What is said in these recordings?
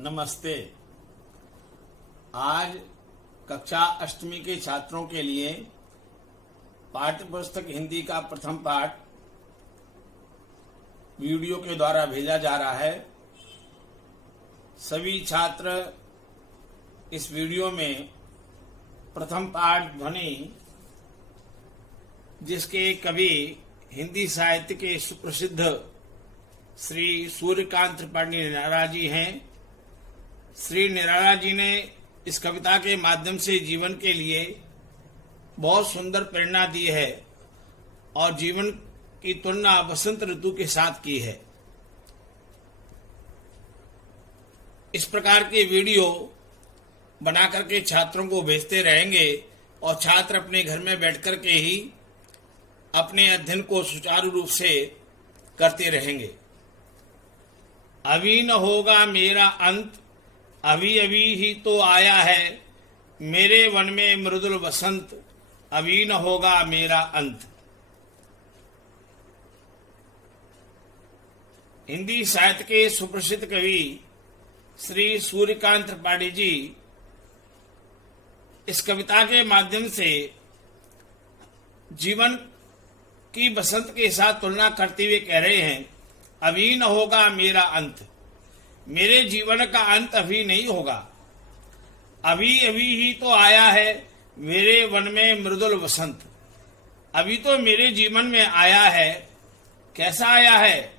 नमस्ते। आज कक्षा अष्टमी के छात्रों के लिए पाठ्य पुस्तक हिंदी का प्रथम पाठ वीडियो के द्वारा भेजा जा रहा है। सभी छात्र इस वीडियो में प्रथम पाठ ध्वनि, जिसके कवि हिंदी साहित्य के सुप्रसिद्ध श्री सूर्यकांत त्रिपाठी निराला जी हैं। श्री निराला जी ने इस कविता के माध्यम से जीवन के लिए बहुत सुंदर प्रेरणा दी है और जीवन की तुलना बसंत ऋतु के साथ की है। इस प्रकार के वीडियो बना करके छात्रों को भेजते रहेंगे और छात्र अपने घर में बैठकर के ही अपने अध्ययन को सुचारू रूप से करते रहेंगे। अभी न होगा मेरा अंत, अभी अभी ही तो आया है, मेरे वन में मृदुल बसंत, अभी न होगा मेरा अंत। हिंदी साहित्य के सुप्रसिद्ध कवि श्री सूर्यकांत त्रिपाठी जी इस कविता के माध्यम से जीवन की बसंत के साथ तुलना करते हुए कह रहे हैं, अभी न होगा मेरा अंत, मेरे जीवन का अंत अभी नहीं होगा, अभी अभी ही तो आया है, मेरे वन में मृदुल बसंत। अभी तो मेरे जीवन में आया है। कैसा आया है?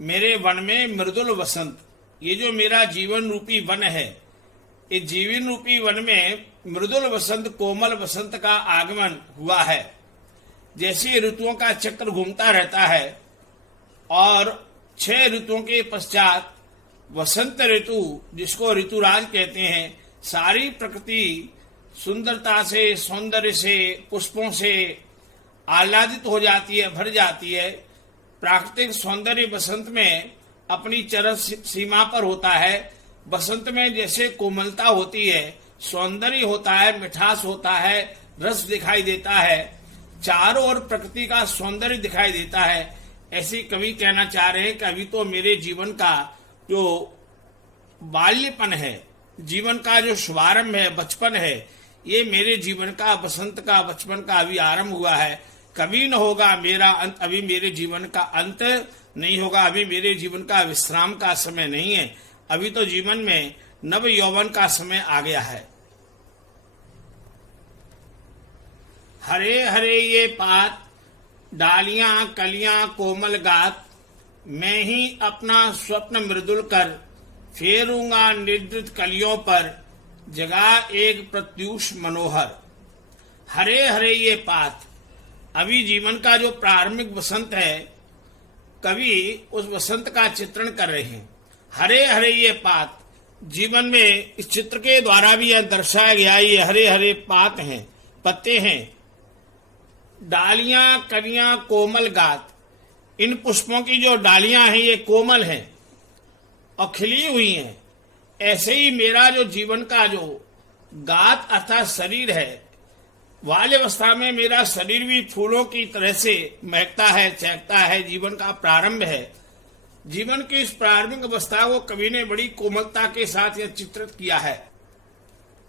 मेरे वन में मृदुल बसंत। ये जो मेरा जीवन रूपी वन है, इस जीवन रूपी वन में मृदुल बसंत, कोमल बसंत का आगमन हुआ है। जैसे ऋतुओं का चक्र घूमता रहता है और 6 ऋतुओं के पश्चात वसंत ऋतु, जिसको ऋतुराज कहते हैं, सारी प्रकृति सुंदरता से, सौंदर्य से, पुष्पों से आह्लादित हो जाती है, भर जाती है। प्राकृतिक सौंदर्य बसंत में अपनी चरम सीमा पर होता है। बसंत में जैसे कोमलता होती है, सौंदर्य होता है, मिठास होता है, रस दिखाई देता है, चारों ओर प्रकृति का सौंदर्य दिखाई देता है। ऐसे कवि कहना चाह रहे हैं कि अभी तो मेरे जीवन का जो बाल्यपन है, जीवन का जो शुभारंभ है, बचपन है, ये मेरे जीवन का, बसंत का, बचपन का अभी आरंभ हुआ है। कभी न होगा मेरा अंत, अभी मेरे जीवन का अंत नहीं होगा, अभी मेरे जीवन का विश्राम का समय नहीं है, अभी तो जीवन में नव यौवन का समय आ गया है। हरे हरे ये पात, डालियां कलियां कोमल गात, मैं ही अपना स्वप्न मृदुल कर, फेरूंगा निद्रित कलियों पर, जगा एक प्रत्यूष मनोहर। हरे हरे ये पात, अभी जीवन का जो प्रारंभिक बसंत है, कवि उस बसंत का चित्रण कर रहे हैं। हरे हरे ये पात, जीवन में इस चित्र के द्वारा भी यह दर्शाया गया, ये हरे हरे पात हैं, पत्ते हैं। डालियां कलियां कोमल गात, इन पुष्पों की जो डालियां हैं ये कोमल हैं और खिली हुई हैं। ऐसे ही मेरा जो जीवन का जो गात अर्थात शरीर है, बाल्यावस्था में मेरा शरीर भी फूलों की तरह से महकता है, चहकता है, जीवन का प्रारंभ है। जीवन की इस प्रारंभिक अवस्था को कवि ने बड़ी कोमलता के साथ यह चित्रित किया है।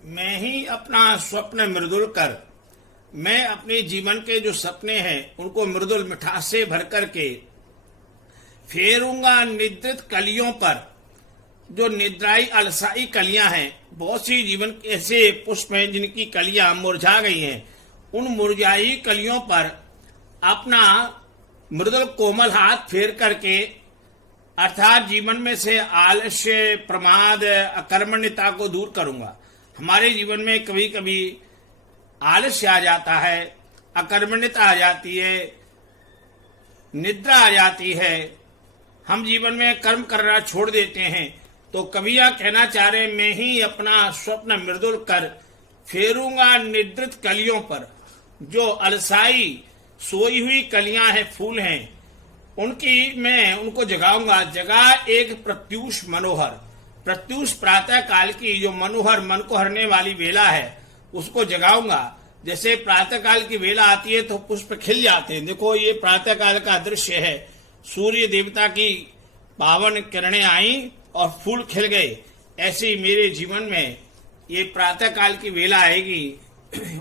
मैं ही अपना स्वप्न मृदुल कर, मैं अपने जीवन के जो सपने हैं उनको मृदुल मिठास से भर करके फेरूंगा निद्रित कलियों पर। जो निद्राई अलसाई कलियां हैं, बहुत सी जीवन के ऐसे पुष्प हैं जिनकी कलियां मुरझा गई हैं, उन मुरझाई कलियों पर अपना मृदुल कोमल हाथ फेर करके, अर्थात जीवन में से आलस्य, प्रमाद, अकर्मण्यता को दूर करूंगा। हमारे जीवन में कभी कभी आलस्य आ जाता है, अकर्मण्यता आ जाती है, निद्रा आ जाती है, हम जीवन में कर्म करना छोड़ देते हैं। तो कविया कहना चाह रहे, मैं ही अपना स्वप्न मृदुल कर, फेरूंगा निद्रित कलियों पर। जो अलसाई सोई हुई कलियां हैं, फूल हैं, उनकी मैं उनको जगाऊंगा। जगा एक प्रत्यूष मनोहर, प्रत्यूष प्रातः काल की जो मनोहर, मन को हरने वाली वेला है, उसको जगाऊंगा। जैसे प्रातः काल की वेला आती है तो पुष्प खिल जाते हैं। देखो ये प्रातः काल का दृश्य है, सूर्य देवता की पावन किरणें आई और फूल खिल गए। ऐसे ही मेरे जीवन में ये प्रातः काल की वेला आएगी,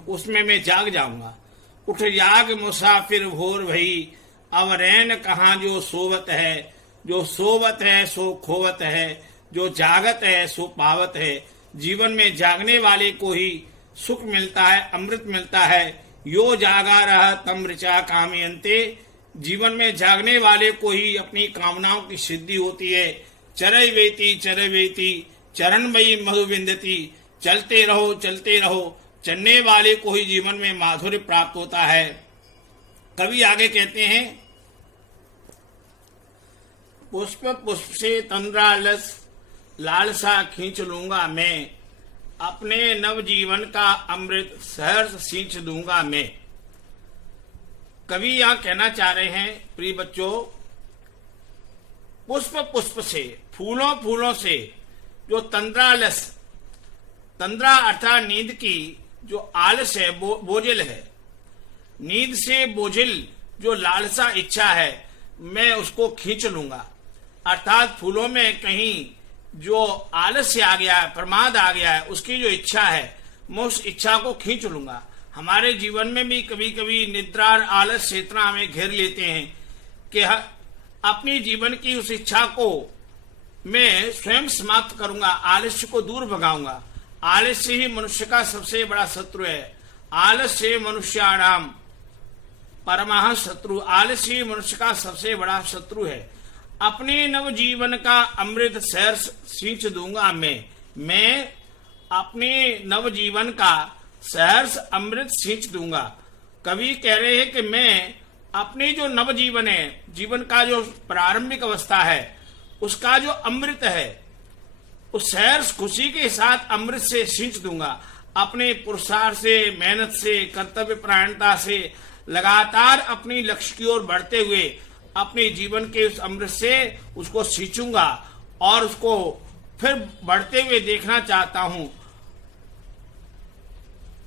उसमें मैं जाग जाऊंगा। उठ जाग मुसाफिर भोर भई, अब रैन कहाँ जो सोवत है। जो सोवत है सो खोवत है, जो जागत है सो पावत है। जीवन में जागने वाले को ही सुख मिलता है, अमृत मिलता है। यो जागा रहा तम ऋचा कामयन्ते। जीवन में जागने वाले को ही अपनी कामनाओं की सिद्धि होती है। चरय वेती चरणमयी मधु विंदती। चलते रहो चलने वाले को ही जीवन में माधुर्य प्राप्त होता है। कवि आगे कहते हैं, पुष्प पुष्प से तंद्रालस लालसा खींच लूंगा मैं, अपने नव जीवन का अमृत सहर्ष सींच दूंगा मैं। कवि यहाँ कहना चाह रहे हैं, प्रिय बच्चों, पुष्प पुष्प से, फूलों फूलों से जो तंद्रालस, तंद्रा अर्थात नींद की जो आलस है, बोझिल है, नींद से बोझिल जो लालसा इच्छा है, मैं उसको खींच लूंगा। अर्थात फूलों में कहीं जो आलस्य आ गया है, प्रमाद आ गया है, उसकी जो इच्छा है, मैं उस इच्छा को खींच लूंगा। हमारे जीवन में भी कभी कभी निद्रा और आलस्य इतना हमें घेर लेते हैं कि अपनी जीवन की उस इच्छा को मैं स्वयं समाप्त करूंगा, आलस्य को दूर भगाऊंगा। आलस्य ही मनुष्य का सबसे बड़ा शत्रु है। आलस्य मनुष्याणाम परमः शत्रु। आलस्य ही मनुष्य का सबसे बड़ा शत्रु है। अपने नव जीवन का अमृत सहर्ष सींच दूंगा मैं अपने नव जीवन का सहर्ष अमृत सींच दूंगा। कवि कह रहे हैं कि मैं अपने जो नव जीवन है, जीवन का जो प्रारंभिक अवस्था है, उसका जो अमृत है, उस सहर्ष खुशी के साथ अमृत से सींच दूंगा। अपने पुरुषार्थ से, मेहनत से, कर्तव्य परायणता से लगातार अपनी लक्ष्य की ओर बढ़ते हुए अपने जीवन के उस अमृत से उसको सींचूंगा और उसको फिर बढ़ते हुए देखना चाहता हूं।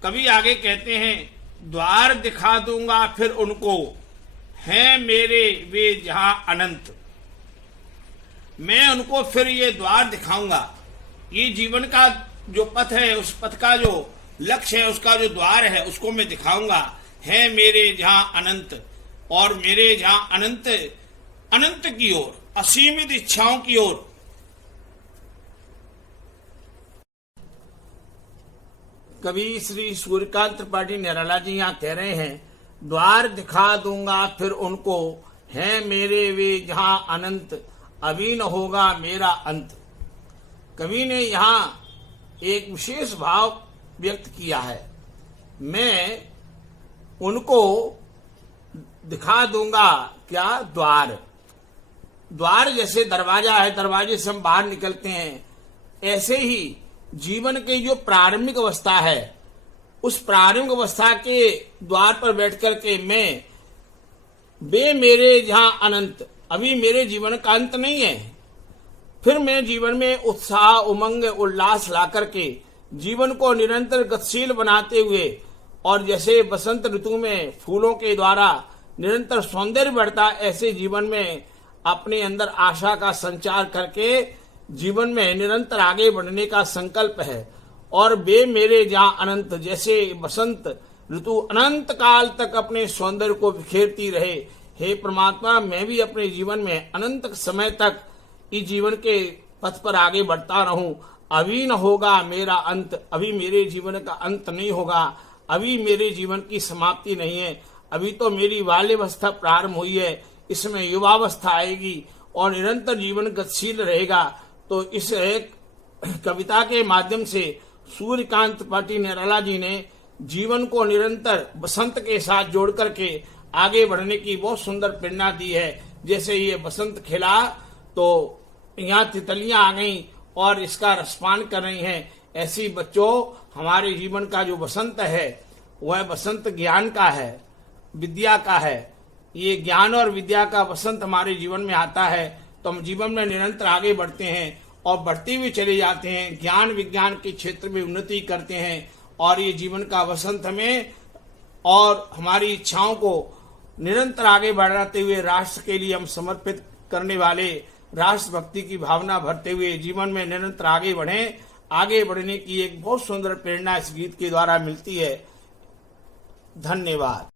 कवि आगे कहते हैं, द्वार दिखा दूंगा फिर उनको, हैं मेरे वे जहां अनंत। मैं उनको फिर ये द्वार दिखाऊंगा। ये जीवन का जो पथ है, उस पथ का जो लक्ष्य है, उसका जो द्वार है, उसको मैं दिखाऊंगा। है मेरे जहां अनंत, और मेरे जहां अनंत, अनंत की ओर, असीमित इच्छाओं की ओर। कवि श्री सूर्यकांत त्रिपाठी निराला जी यहाँ कह रहे हैं, द्वार दिखा दूंगा फिर उनको, हैं मेरे वे जहां अनंत, अभी न होगा मेरा अंत। कवि ने यहाँ एक विशेष भाव व्यक्त किया है। मैं उनको दिखा दूंगा, क्या? द्वार। द्वार जैसे दरवाजा है, दरवाजे से हम बाहर निकलते हैं, ऐसे ही जीवन की जो प्रारंभिक अवस्था है, उस प्रारंभिक अवस्था के द्वार पर बैठ करके मैं, बे मेरे जहां अनंत, अभी मेरे जीवन का अंत नहीं है, फिर मैं जीवन में उत्साह, उमंग, उल्लास ला करके जीवन को निरंतर गतिशील बनाते हुए, और जैसे बसंत ऋतु में फूलों के द्वारा निरंतर सौंदर्य बढ़ता, ऐसे जीवन में अपने अंदर आशा का संचार करके जीवन में निरंतर आगे बढ़ने का संकल्प है। और बे मेरे जहां अनंत, जैसे बसंत ऋतु अनंत काल तक अपने सौंदर्य को बिखेरती रहे, हे परमात्मा, मैं भी अपने जीवन में अनंत समय तक इस जीवन के पथ पर आगे बढ़ता रहूं। अभी न होगा मेरा अंत, अभी मेरे जीवन का अंत नहीं होगा, अभी मेरे जीवन की समाप्ति नहीं है। अभी तो मेरी बाल्यावस्था प्रारंभ हुई है, इसमें युवावस्था आएगी और निरंतर जीवन गतिशील रहेगा। तो इस एक कविता के माध्यम से सूर्यकांत त्रिपाठी निराला जी ने जीवन को निरंतर बसंत के साथ जोड़ करके आगे बढ़ने की बहुत सुंदर प्रेरणा दी है। जैसे ये बसंत खिला तो यहाँ तितलियां आ गईं और इसका रसपान कर रही हैं, ऐसी बच्चों हमारे जीवन का जो बसंत है वह बसंत ज्ञान का है, विद्या का है। ये ज्ञान और विद्या का बसंत हमारे जीवन में आता है तो हम जीवन में निरंतर आगे बढ़ते हैं और बढ़ते हुए चले जाते हैं, ज्ञान विज्ञान के क्षेत्र में उन्नति करते हैं। और ये जीवन का बसंत हमें और हमारी इच्छाओं को निरंतर आगे बढ़ाते हुए राष्ट्र के लिए हम समर्पित करने वाले राष्ट्रभक्ति की भावना भरते हुए जीवन में निरंतर आगे बढ़ें। आगे बढ़ने की एक बहुत सुंदर प्रेरणा इस गीत के द्वारा मिलती है। धन्यवाद।